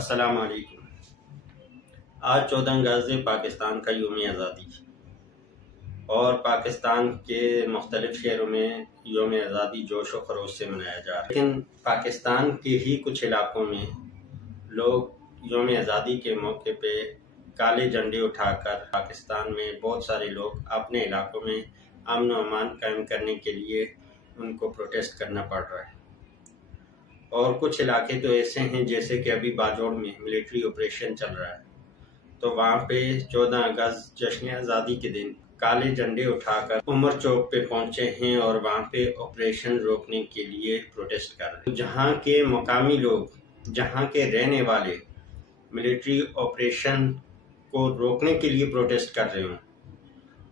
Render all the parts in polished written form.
السلام علیکم۔ آج 14 اگست پاکستان کا یوم آزادی اور پاکستان کے مختلف شہروں میں یوم آزادی جوش و خروش سے منایا جا رہا ہے، لیکن پاکستان کے ہی کچھ علاقوں میں لوگ یوم آزادی کے موقع پہ کالے جھنڈے اٹھا کر پاکستان میں بہت سارے لوگ اپنے علاقوں میں امن و امان قائم کرنے کے لیے ان کو پروٹیسٹ کرنا پڑ رہا ہے۔ اور کچھ علاقے تو ایسے ہیں جیسے کہ ابھی باجوڑ میں ملٹری آپریشن چل رہا ہے، تو وہاں پہ 14 اگست جشن آزادی کے دن کالے جھنڈے اٹھا کر عمر چوک پہ پہنچے ہیں اور وہاں پہ آپریشن روکنے کے لیے پروٹیسٹ کر رہے ہیں۔ جہاں کے مقامی لوگ، جہاں کے رہنے والے ملٹری آپریشن کو روکنے کے لیے پروٹیسٹ کر رہے ہوں،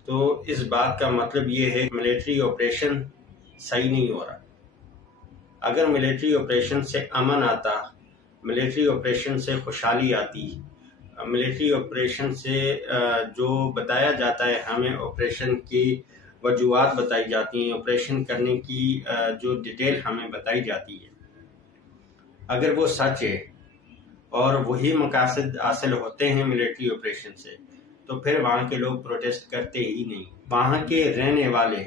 تو اس بات کا مطلب یہ ہے کہ ملٹری آپریشن صحیح نہیں ہو رہا۔ اگر ملٹری آپریشن سے امن آتا، ملٹری آپریشن سے خوشحالی آتی، ملٹری آپریشن سے جو بتایا جاتا ہے، ہمیں آپریشن کی وجوہات بتائی جاتی ہیں، آپریشن کرنے کی جو ڈیٹیل ہمیں بتائی جاتی ہے، اگر وہ سچ ہے اور وہی مقاصد حاصل ہوتے ہیں ملٹری آپریشن سے، تو پھر وہاں کے لوگ پروٹیسٹ کرتے ہی نہیں۔ وہاں کے رہنے والے،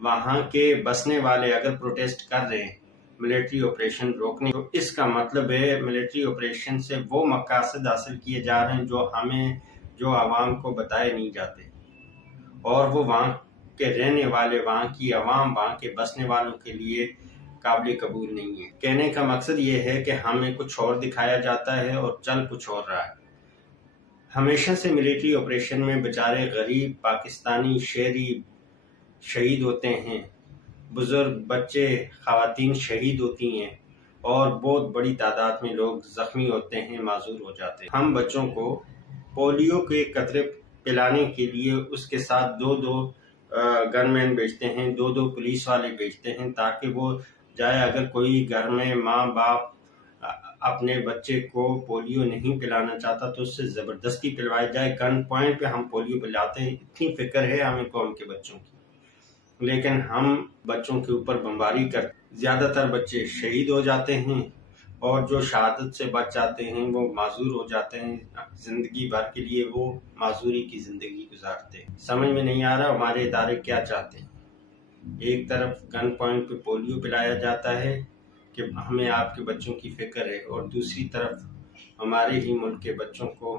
وہاں کے بسنے والے اگر پروٹیسٹ کر رہے ہیں ملٹری آپریشن روکنے، تو اس کا مطلب ہے ملٹری آپریشن سے وہ مقاصد حاصل کیے جا رہے ہیں جو عوام کو بتائے نہیں جاتے، اور وہ وہاں کے رہنے والے، وہاں کی عوام، وہاں کے بسنے والوں کے لیے قابل قبول نہیں ہے۔ کہنے کا مقصد یہ ہے کہ ہمیں کچھ اور دکھایا جاتا ہے اور چل کچھ اور رہا ہے۔ ہمیشہ سے ملٹری آپریشن میں بیچارے غریب پاکستانی شہری شہید ہوتے ہیں، بزرگ، بچے، خواتین شہید ہوتی ہیں، اور بہت بڑی تعداد میں لوگ زخمی ہوتے ہیں، معذور ہو جاتے ہیں۔ ہم بچوں کو پولیو کے قطرے پلانے کے لیے اس کے ساتھ دو گن مین بھیجتے ہیں، دو پولیس والے بھیجتے ہیں، تاکہ وہ جائے، اگر کوئی گھر میں ماں باپ اپنے بچے کو پولیو نہیں پلانا چاہتا تو اس سے زبردستی پلوایا جائے۔ گن پوائنٹ پہ ہم پولیو پلاتے ہیں، اتنی فکر ہے ہمیں قوم کے بچوں کی، لیکن ہم بچوں کے اوپر بمباری کرتے، زیادہ تر بچے شہید ہو جاتے ہیں، اور جو شہادت سے بچ جاتے ہیں وہ معذور ہو جاتے ہیں، زندگی بھر کے لیے وہ معذوری کی زندگی گزارتے ہیں۔ سمجھ میں نہیں آ رہا ہمارے ادارے کیا چاہتے ہیں۔ ایک طرف گن پوائنٹ پہ پولیو پلایا جاتا ہے کہ ہمیں آپ کے بچوں کی فکر ہے، اور دوسری طرف ہمارے ہی ملک کے بچوں کو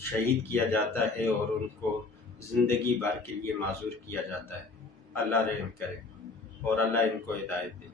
شہید کیا جاتا ہے اور ان کو زندگی بھر کے لیے معذور کیا جاتا ہے۔ اللہ رحم کرے اور اللہ ان کو ہدایت دے۔